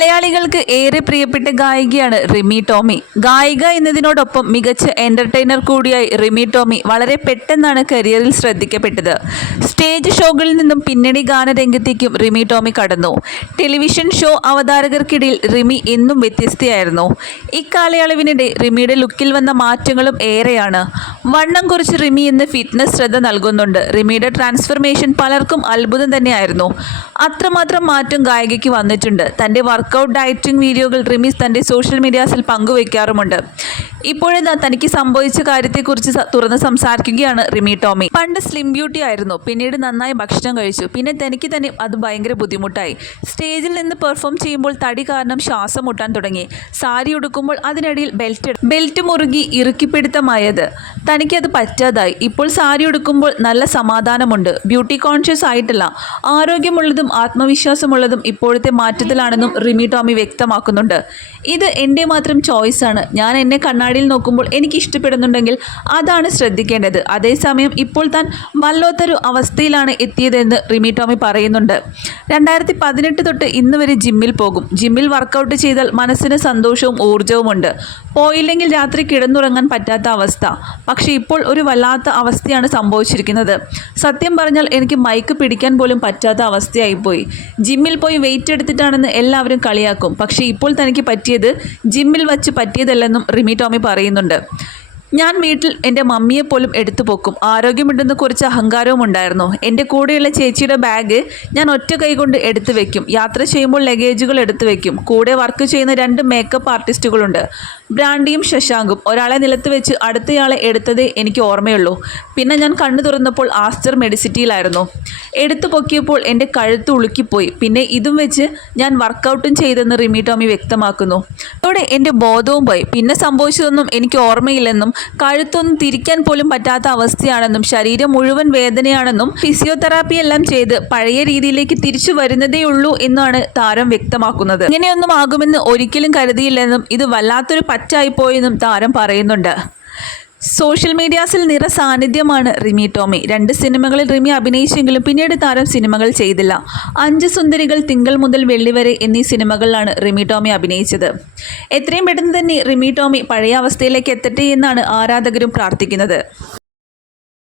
മലയാളികൾക്ക് ഏറെ പ്രിയപ്പെട്ട ഗായികയാണ് റിമി ടോമി. ഗായിക എന്നതിനോടൊപ്പം മികച്ച എന്റർടൈനർ കൂടിയായി റിമി ടോമി വളരെ പെട്ടെന്നാണ് കരിയറിൽ ശ്രദ്ധിക്കപ്പെട്ടത്. സ്റ്റേജ് ഷോകളിൽ നിന്നും പിന്നണി ഗാനരംഗത്തേക്കും റിമി ടോമി കടന്നു. ടെലിവിഷൻ ഷോ അവതാരകർക്കിടയിൽ റിമി എന്നും വ്യത്യസ്തയായിരുന്നു. ഇക്കാലയളവിനിടെ റിമിയുടെ ലുക്കിൽ വന്ന മാറ്റങ്ങളും ഏറെയാണ്. വണ്ണം കുറിച്ച് റിമി എന്ന് ഫിറ്റ്നസ് ശ്രദ്ധ നൽകുന്നുണ്ട്. റിമിയുടെ ട്രാൻസ്ഫർമേഷൻ പലർക്കും അത്ഭുതം തന്നെയായിരുന്നു. അത്രമാത്രം മാറ്റം ഗായികയ്ക്ക് വന്നിട്ടുണ്ട്. തന്റെ വർക്കൗട്ട് ഡയറ്റിംഗ് വീഡിയോകൾ റിമീസ് തന്റെ സോഷ്യൽ മീഡിയാസിൽ പങ്കുവയ്ക്കാറുമുണ്ട് ഇപ്പോഴിതാ തനിക്ക് സംഭവിച്ച കാര്യത്തെക്കുറിച്ച് തുറന്ന് സംസാരിക്കുകയാണ് റിമി ടോമി. പണ്ട് സ്ലിം ബ്യൂട്ടി ആയിരുന്നു. പിന്നീട് നന്നായി ഭക്ഷണം കഴിച്ചു. പിന്നെ തനിക്ക് തന്നെ അത് ഭയങ്കര ബുദ്ധിമുട്ടായി. സ്റ്റേജിൽ നിന്ന് പെർഫോം ചെയ്യുമ്പോൾ തടി കാരണം ശ്വാസം മുട്ടാൻ തുടങ്ങി. സാരി ഉടുക്കുമ്പോൾ അതിനിടയിൽ ബെൽറ്റ് ബെൽറ്റ് മുറുകി ഇറുക്കിപ്പിടുത്തമായത് തനിക്കത് പറ്റാതായി. ഇപ്പോൾ സാരി ഉടുക്കുമ്പോൾ നല്ല സമാധാനമുണ്ട്. ബ്യൂട്ടി കോൺഷ്യസ് ആയിട്ടല്ല. ആരോഗ്യമുള്ളതും ആത്മവിശ്വാസമുള്ളതും ഇപ്പോഴത്തെ മാറ്റത്തിലാണെന്നും റിമി ടോമി വ്യക്തമാക്കുന്നുണ്ട്. ഇത് എന്റെ മാത്രം ചോയ്സാണ് ഞാൻ എന്നെ കണ്ണാടിയിൽ നോക്കുമ്പോൾ എനിക്ക് ഇഷ്ടപ്പെടുന്നുണ്ടെങ്കിൽ അതാണ് ശ്രദ്ധിക്കേണ്ടത്. അതേസമയം ഇപ്പോൾ താൻ വല്ലാത്തൊരു അവസ്ഥയിലാണ് എത്തിയതെന്ന് റിമി ടോമി പറയുന്നുണ്ട്. രണ്ടായിരത്തി പതിനെട്ട് തൊട്ട് ഇന്ന് വരെ ജിമ്മിൽ പോകും. ജിമ്മിൽ വർക്കൗട്ട് ചെയ്താൽ മനസ്സിന് സന്തോഷവും ഊർജവുമുണ്ട് പോയില്ലെങ്കിൽ രാത്രി കിടന്നുറങ്ങാൻ പറ്റാത്ത അവസ്ഥ. പക്ഷേ ഇപ്പോൾ ഒരു വല്ലാത്ത അവസ്ഥയാണ് സംഭവിച്ചിരിക്കുന്നത്. സത്യം പറഞ്ഞാൽ എനിക്ക് മൈക്ക് പിടിക്കാൻ പോലും പറ്റാത്ത അവസ്ഥയായിപ്പോയി. ജിമ്മിൽ പോയി വെയിറ്റ് എടുത്തിട്ടാണെന്ന് എല്ലാവരും കളിയാക്കും. പക്ഷേ ഇപ്പോൾ തനിക്ക് പറ്റിയത് ജിമ്മിൽ വച്ച് പറ്റിയതല്ലെന്നും റിമി ടോമി പറയുന്നുണ്ട്. ഞാൻ വീട്ടിൽ എന്റെ മമ്മിയെ പോലും എടുത്തു പോക്കും. ആരോഗ്യമുണ്ടെന്ന് കുറിച്ച് അഹങ്കാരവും ഉണ്ടായിരുന്നു. എന്റെ കൂടെയുള്ള ചേച്ചിയുടെ ബാഗ് ഞാൻ ഒറ്റ കൈകൊണ്ട് എടുത്തു വെക്കും. യാത്ര ചെയ്യുമ്പോൾ ലഗേജുകൾ എടുത്തു വെക്കും. കൂടെ വർക്ക് ചെയ്യുന്ന രണ്ട് മേക്കപ്പ് ആർട്ടിസ്റ്റുകളുണ്ട് ബ്രാൻഡിയും ശശാങ്കും. ഒരാളെ നിലത്ത് വെച്ച് അടുത്തയാളെ എടുത്തതേ എനിക്ക് ഓർമ്മയുള്ളൂ. പിന്നെ ഞാൻ കണ്ണു തുറന്നപ്പോൾ ആസ്റ്റർ മെഡിസിറ്റിയിലായിരുന്നു. എടുത്തു പൊക്കിയപ്പോൾ എന്റെ കഴുത്ത് ഉളുക്കിപ്പോയി. പിന്നെ ഇതും വെച്ച് ഞാൻ വർക്കൗട്ടും ചെയ്തെന്ന് റിമി ടോമി വ്യക്തമാക്കുന്നു. അതോടെ എന്റെ ബോധവും പോയി. പിന്നെ സംഭവിച്ചതൊന്നും എനിക്ക് ഓർമ്മയില്ലെന്നും കഴുത്തൊന്നും തിരിക്കാൻ പോലും പറ്റാത്ത അവസ്ഥയാണെന്നും ശരീരം മുഴുവൻ വേദനയാണെന്നും ഫിസിയോതെറാപ്പി എല്ലാം ചെയ്ത് പഴയ രീതിയിലേക്ക് തിരിച്ചു വരുന്നതേ ഉള്ളൂ എന്നാണ് താരം വ്യക്തമാക്കുന്നത്. ഇങ്ങനെയൊന്നും ആകുമെന്ന് ഒരിക്കലും കരുതിയില്ലെന്നും ഇത് വല്ലാത്തൊരു പറ്റായിപ്പോയെന്നും താരം പറയുന്നുണ്ട്. സോഷ്യൽ മീഡിയാസിൽ നിറ സാന്നിധ്യമാണ് റിമി ടോമി. രണ്ട് സിനിമകളിൽ റിമി അഭിനയിച്ചെങ്കിലും പിന്നീട് താരം സിനിമകൾ ചെയ്തില്ല. അഞ്ച് സുന്ദരികൾ തിങ്കൾ മുതൽ വെള്ളി വരെ എന്നീ സിനിമകളിലാണ് റിമി ടോമി അഭിനയിച്ചത്. എത്രയും പെട്ടെന്ന് തന്നെ റിമി ടോമി പഴയ അവസ്ഥയിലേക്ക് എത്തട്ടെ എന്നാണ് ആരാധകരും പ്രാർത്ഥിക്കുന്നത്.